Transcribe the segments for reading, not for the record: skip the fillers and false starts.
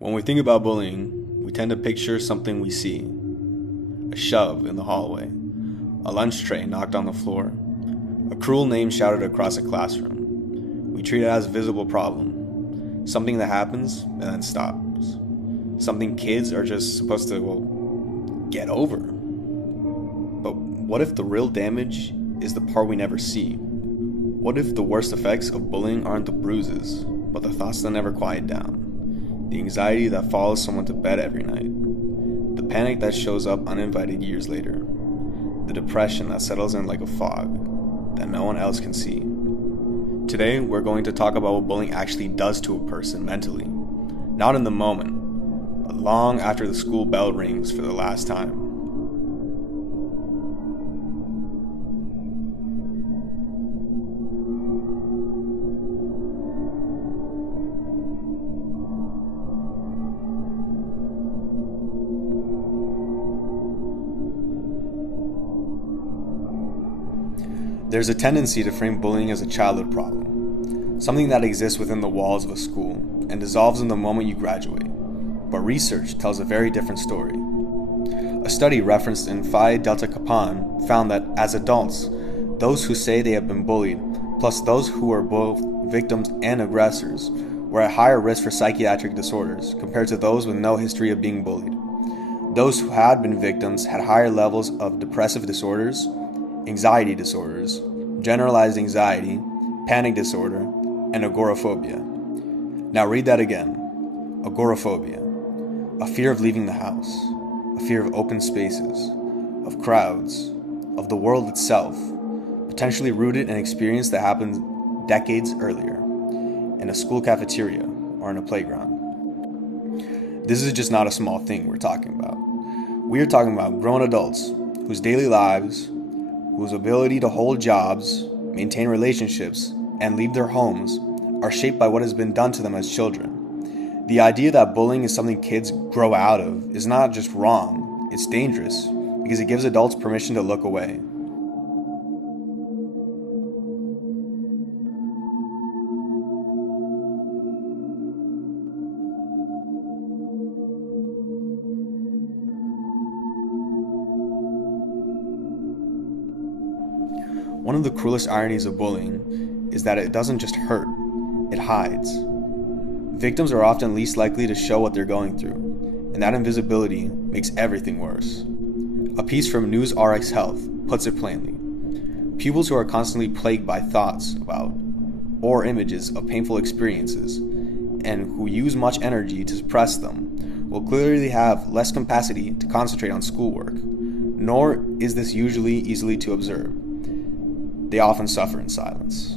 When we think about bullying, we tend to picture something we see: a shove in the hallway, a lunch tray knocked on the floor, a cruel name shouted across a classroom. We treat it as a visible problem, something that happens and then stops, something kids are just supposed to, get over. But what if the real damage is the part we never see? What if the worst effects of bullying aren't the bruises, but the thoughts that never quiet down? The anxiety that follows someone to bed every night. The panic that shows up uninvited years later. The depression that settles in like a fog that no one else can see. Today, we're going to talk about what bullying actually does to a person mentally. Not in the moment, but long after the school bell rings for the last time. There's a tendency to frame bullying as a childhood problem, something that exists within the walls of a school and dissolves in the moment you graduate. But research tells a very different story. A study referenced in Phi Delta Kappan found that as adults, those who say they have been bullied, plus those who are both victims and aggressors, were at higher risk for psychiatric disorders compared to those with no history of being bullied. Those who had been victims had higher levels of depressive disorders, anxiety disorders, generalized anxiety, panic disorder, and agoraphobia. Now read that again. Agoraphobia. A fear of leaving the house, a fear of open spaces, of crowds, of the world itself, potentially rooted in an experience that happened decades earlier, in a school cafeteria or in a playground. This is just not a small thing we're talking about. We are talking about grown adults whose daily lives, whose ability to hold jobs, maintain relationships, and leave their homes are shaped by what has been done to them as children. The idea that bullying is something kids grow out of is not just wrong, it's dangerous because it gives adults permission to look away. One of the cruelest ironies of bullying is that it doesn't just hurt, it hides. Victims are often least likely to show what they're going through, and that invisibility makes everything worse. A piece from NewsRx Health puts it plainly. Pupils who are constantly plagued by thoughts about or images of painful experiences, and who use much energy to suppress them, will clearly have less capacity to concentrate on schoolwork, nor is this usually easily to observe. They often suffer in silence.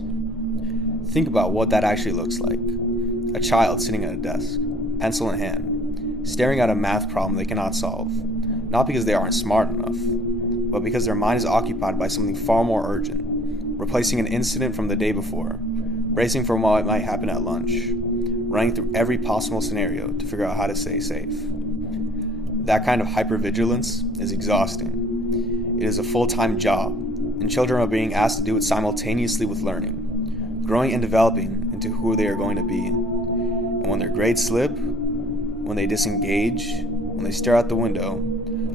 Think about what that actually looks like. A child sitting at a desk, pencil in hand, staring at a math problem they cannot solve, not because they aren't smart enough, but because their mind is occupied by something far more urgent, replacing an incident from the day before, bracing for what might happen at lunch, running through every possible scenario to figure out how to stay safe. That kind of hypervigilance is exhausting. It is a full-time job, and children are being asked to do it simultaneously with learning, growing and developing into who they are going to be. And when their grades slip, when they disengage, when they stare out the window,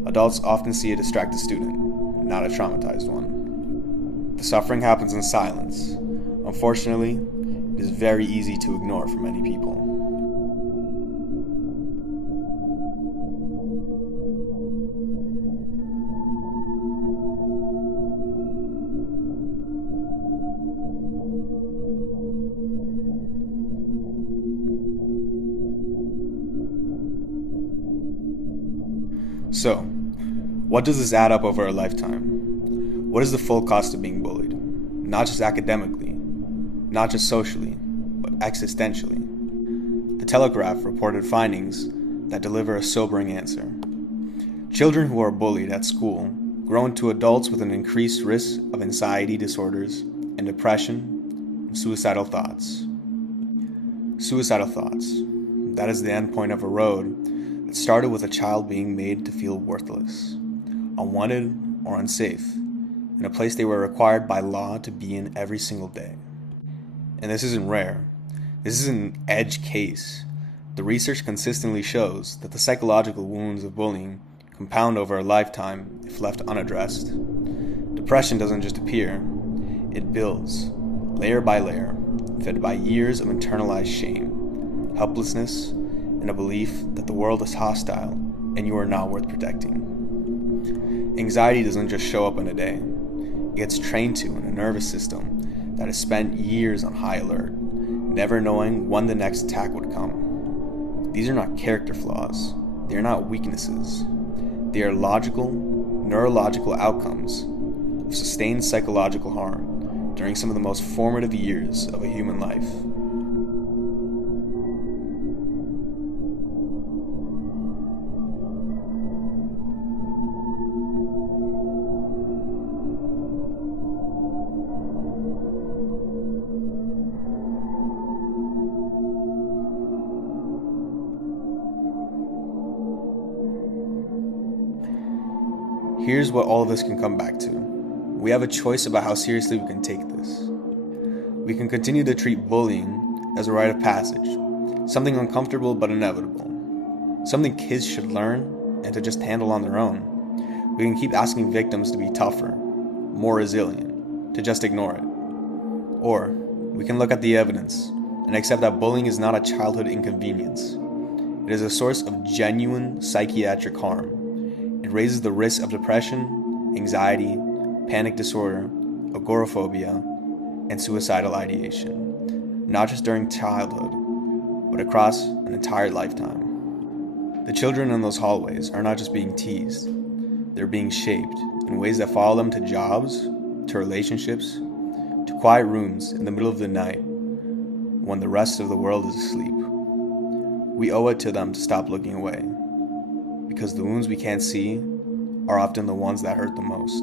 adults often see a distracted student, not a traumatized one. The suffering happens in silence. Unfortunately, it is very easy to ignore for many people. So, what does this add up over a lifetime? What is the full cost of being bullied? Not just academically, not just socially, but existentially. The Telegraph reported findings that deliver a sobering answer. Children who are bullied at school grow into adults with an increased risk of anxiety disorders and depression and suicidal thoughts. Suicidal thoughts. That is the end point of a road that started with a child being made to feel worthless, unwanted, or unsafe, in a place they were required by law to be in every single day. And this isn't rare. This is an edge case. The research consistently shows that the psychological wounds of bullying compound over a lifetime if left unaddressed. Depression doesn't just appear, it builds, layer by layer, fed by years of internalized shame, helplessness, and a belief that the world is hostile and you are not worth protecting. Anxiety doesn't just show up in a day. It gets trained to in a nervous system that has spent years on high alert, never knowing when the next attack would come. These are not character flaws. They are not weaknesses. They are logical, neurological outcomes of sustained psychological harm during some of the most formative years of a human life. Here's what all of this can come back to. We have a choice about how seriously we can take this. We can continue to treat bullying as a rite of passage, something uncomfortable but inevitable, something kids should learn and to just handle on their own. We can keep asking victims to be tougher, more resilient, to just ignore it. Or we can look at the evidence and accept that bullying is not a childhood inconvenience. It is a source of genuine psychiatric harm. It raises the risk of depression, anxiety, panic disorder, agoraphobia, and suicidal ideation, not just during childhood, but across an entire lifetime. The children in those hallways are not just being teased, they're being shaped in ways that follow them to jobs, to relationships, to quiet rooms in the middle of the night when the rest of the world is asleep. We owe it to them to stop looking away, because the wounds we can't see are often the ones that hurt the most.